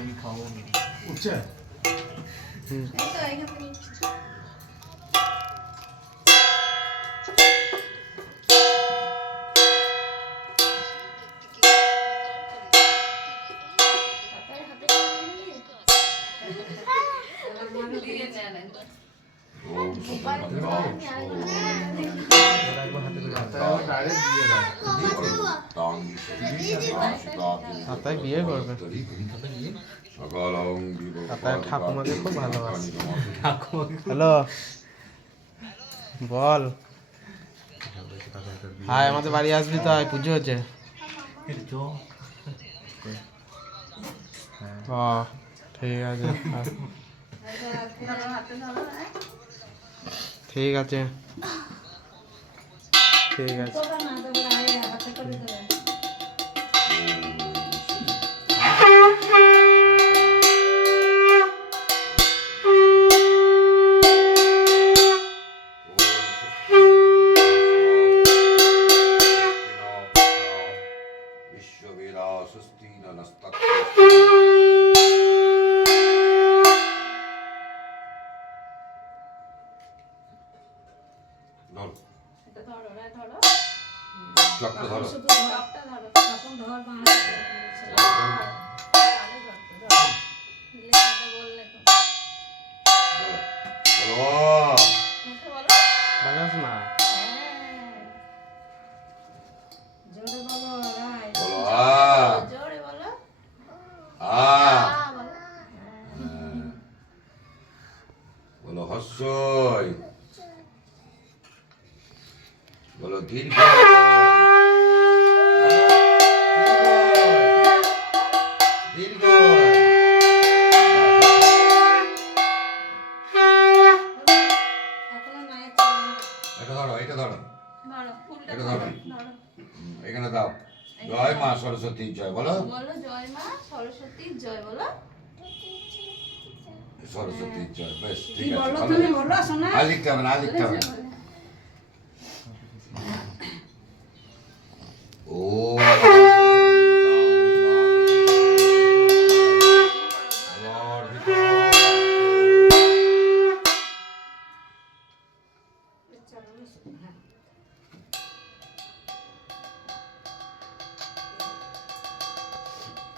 আমি খাবো উঠছে তাই বিয়ে করবে তাই ঠাকুমাকে খুব ভালোবাসে। হ্যালো বল, হাই আমাদের বাড়ি আসবি তো, আয় পুজো হচ্ছে। ও ঠিক আছে, ঠিক আছে ঠিক আছে। বাজাস না বলো হস্যই, বলো দীর্ঘ, দীর্ঘ। এটা ধরো, এটা ধরো, এটা ধরো, এখানে দাও। জয় মা সরস্বতী জয় বলো, জয় মা সরস্বতী জয় বলো, সরস্বতী জয়। বেশ ঠিক আছে, আর লিখতে হবে না, আর লিখতে হবে না। ও